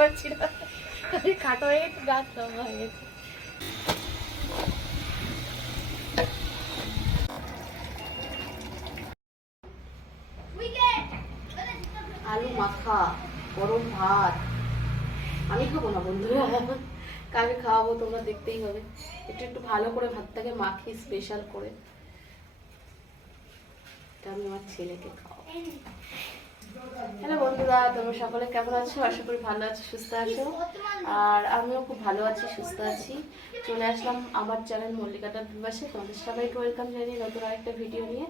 পারছি না। খাটো হয়ে গেছে গাছ লম্বা হয়ে গেছে। আলু মাখা, গরম ভাত। আমি খাব না বন্ধুরা কাকে খাওয়াবো, তোমরা দেখতেই হবে। একটু একটু ভালো করে ভাতটাকে মাখি স্পেশাল করে। এটা আমি আমার ছেলেকে খাওয়াবো। হ্যালো বন্ধুরা, তোমরা সকলে কেমন আছো? আশা করি ভালো আছো, সুস্থ আছো। আর আমিও খুব ভালো আছি, সুস্থ আছি। চলে আসলাম আমার চ্যানেল মল্লিকাটা বিবাসে তোমাদের সবাইকে ওয়েলকাম জানিয়ে নতুন আরেকটা ভিডিও নিয়ে।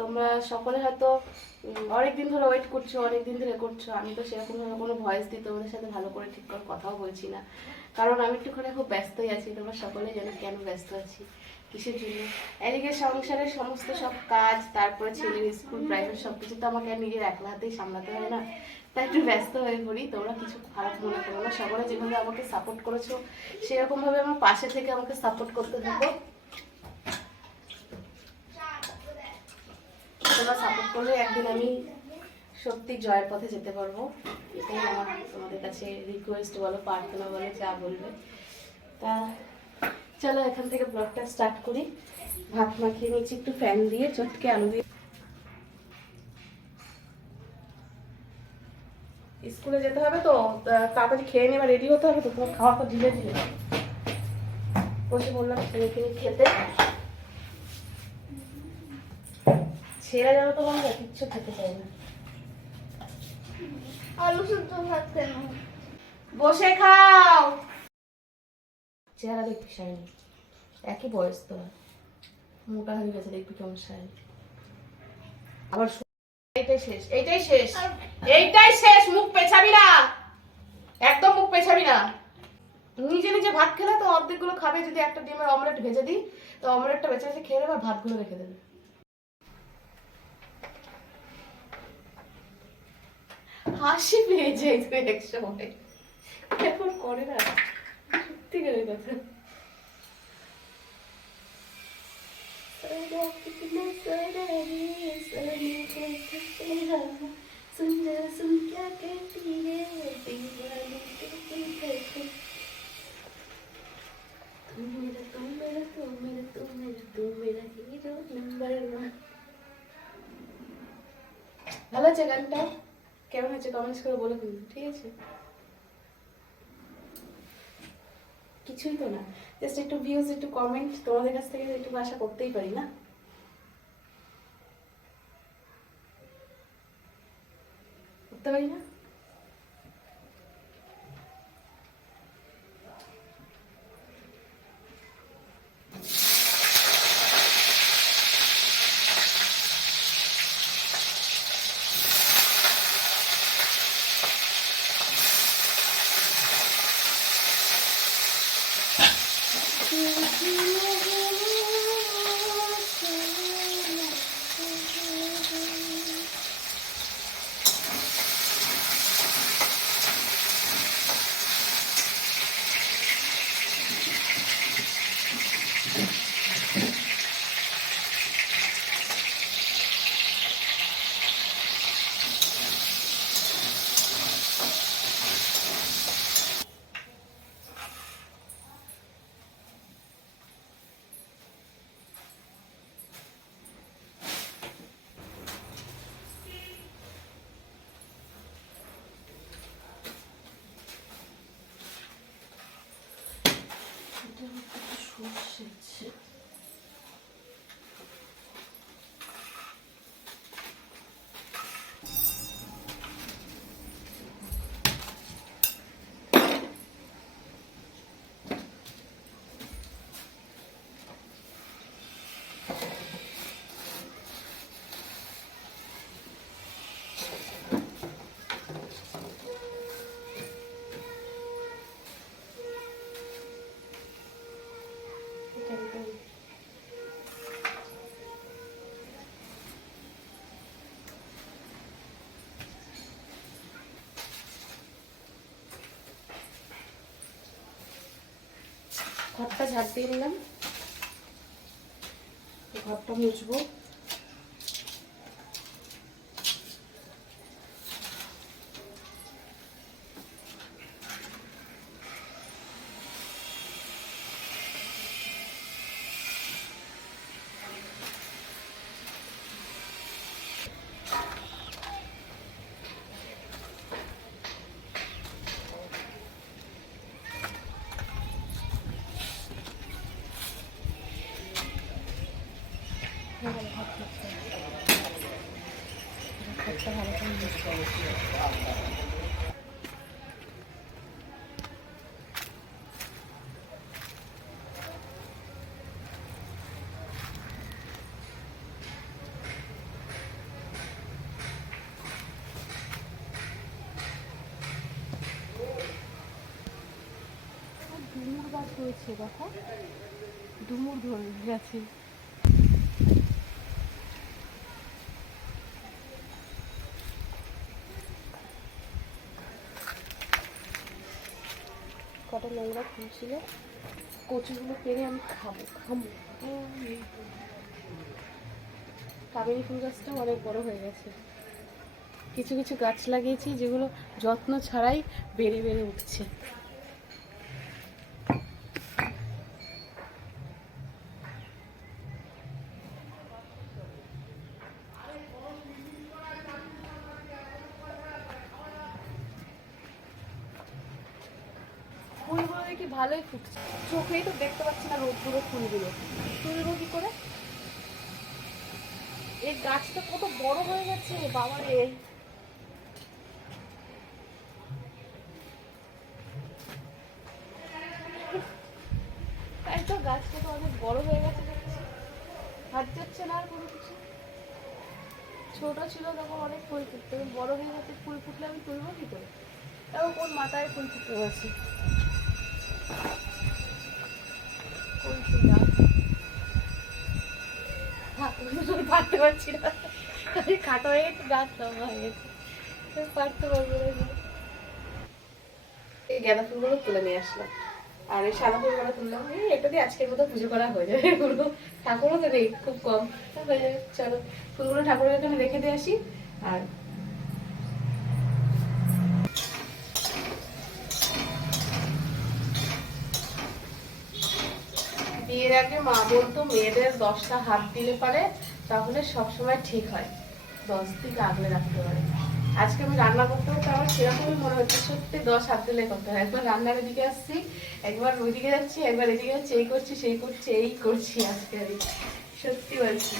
তোমরা সকলে হয়তো অনেক দিন ধরে ওয়েট করছ অনেক দিন ধরে করছ। আমি তো সেরকমভাবে কোনো ভয়েস দিই তোমাদের সাথে ভালো করে ঠিক করে কথাও বলছি না। কারণ আমি একটুখানি খুব ব্যস্তই আছি। তোমরা সকলে যেন কেন ব্যস্ত আছি। কিসের জন্য? এদিকে সংসারের সমস্ত সব কাজ, তারপরে ছেলের স্কুল প্রাইভেট সব কিছু তো আমাকে নিজের একলা হাতেই সামলাতে হয় না। তাই একটু ব্যস্ত হয়ে পড়ি। তোমরা কিছু খারাপ মনে করো না। সকলে যেভাবে আমাকে সাপোর্ট করেছ, সেরকমভাবে আমার পাশে থেকে আমাকে সাপোর্ট করতে থাকো। তোমরা সাপোর্ট করলে একদিন আমি সত্যি জয়ের পথে যেতে পারব। এটাই আমার তোমাদের কাছে রিকোয়েস্ট বলো, প্রার্থনা বলো, যা বলবে। তা চলো এখান থেকে ব্লগটা স্টার্ট করি। ভাত মাখিয়ে নিচ্ছি একটু ফ্যান দিয়ে চটকে আলু দিয়ে। স্কুলে যেতে হবে তো তাড়াতাড়ি খেয়ে নেবার রেডি হতে হবে তো তোমার খাওয়া তো ধীরে ধীরে বসে বললাম ছেলেকে নিয়ে খেতে। ছেড়ে যাবে তো বন্ধু কিচ্ছু খেতে চাই না। আলু শুদ্ধ ভাত কেন? বসে খাও! চেহারা দেখবি শাইনি। একই বয়স তো মোটা হয়ে গেছে, দেখবি কেমন শাইনি। আবার এইটাই শেষ এইটাই শেষ। এইটাই শেষ, মুখ পেছাবি না। একদম মুখ পেছাবি না। নিজে নিজে ভাত খেলে তো অর্ধেকগুলো খাবে, যদি একটা ডিমের অমলেট ভেজে দিই, তো অমলেটটা বেঁচে বেঁচে খেয়ে নেবে আর ভাতগুলো রেখে দেবে। হাসি পেয়ে যায় তুই এক সময় এখন করে না। সত্যি করে কথা सुंदर सुन क्या कहती है दीवानी कहती कहती तुम मेरा तुम मेरा तुम मेरा तुम मेरा तुम मेरा हीरो नंबर वन ভালো আছে গানটা কেমন হয়েছে কমেন্টস করে বলে কিন্তু ঠিক আছে কিছুই তো না। জাস্ট একটু ভিউজ একটু কমেন্ট তোমাদের কাছ থেকে একটু আশা করতেই পারি, না? করতে পারি না? ঘরটা ঝাড় দিয়ে নিলাম। ঘরটা মুছবো। হয়েছে দেখো ডুমুর ধরে গেছে। কটা নোংরা ফুল ছিল। কচুগুলো পেরে আমি খাব খাব। কাবেরি ফুল গাছটাও অনেক বড় হয়ে গেছে। কিছু কিছু গাছ লাগিয়েছি যেগুলো যত্ন ছাড়াই বেড়ে বেড়ে উঠছে ফুলগুলো দেখি ভালোই ফুটছে। চোখেই তো দেখতে পাচ্ছি না রোদগুলো ফুলগুলো। তুলবো কি করে? এই গাছটা কত বড় হয়ে গেছে বাবা রে তাই তো গাছটা তো অনেক বড় হয়ে গেছে যাচ্ছে না আর কোনো কিছু? ছোট ছিল তখন অনেক ফুল ফুটতো, বড় হয়ে গেছে, ফুল ফুটলে আমি তুলবো কি করে? তাও কোন মাথায় ফুল ফুটতে গেছে? পারছি না খাটো হয়ে গেছে লম্বা হয়ে গেছে। ফুলগুলো তুলে নিয়ে আসলাম। আর এই সাদা ফুলগুলো তুললাম। এটা দিয়ে আজকের মতো পুজো করা হয়ে যাবে। এগুলো ঠাকুরও তো নেই, খুব কম। চলো, ফুলগুলো ঠাকুরের রেখে দিয়ে আসি। আর বিয়ের আগে মা বলতো, মেয়েদের দশটা হাত দিলে পারে তাহলে সবসময় ঠিক হয়। দশ দিকে আগলে রাখতে পারে আজকে আমি রান্না করতে করতে আমার সেরকমই মনে হচ্ছে, সত্যি দশ হাত দিলে করতে হয়। একবার রান্নার এদিকে আসছি, একবার ওইদিকে যাচ্ছি, একবার এদিকে যাচ্ছি, এই করছি, সেই করছি, এই করছি আজকে আমি। সত্যি বলছি।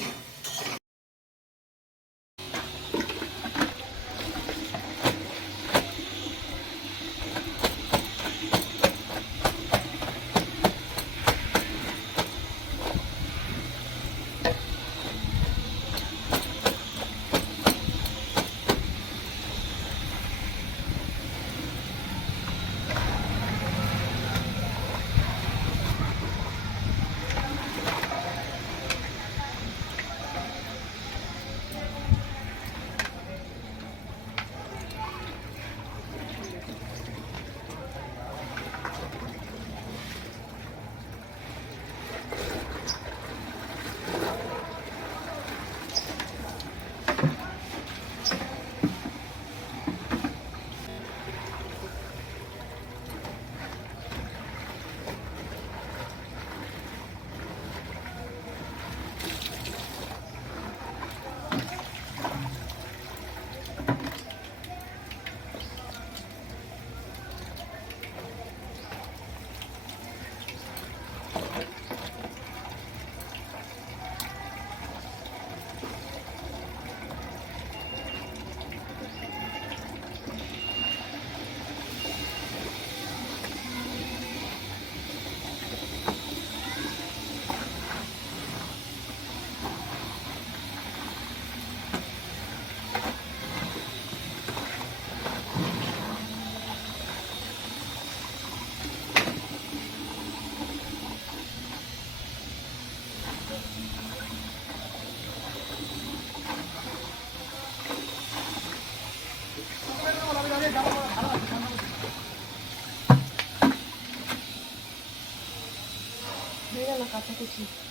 খুশি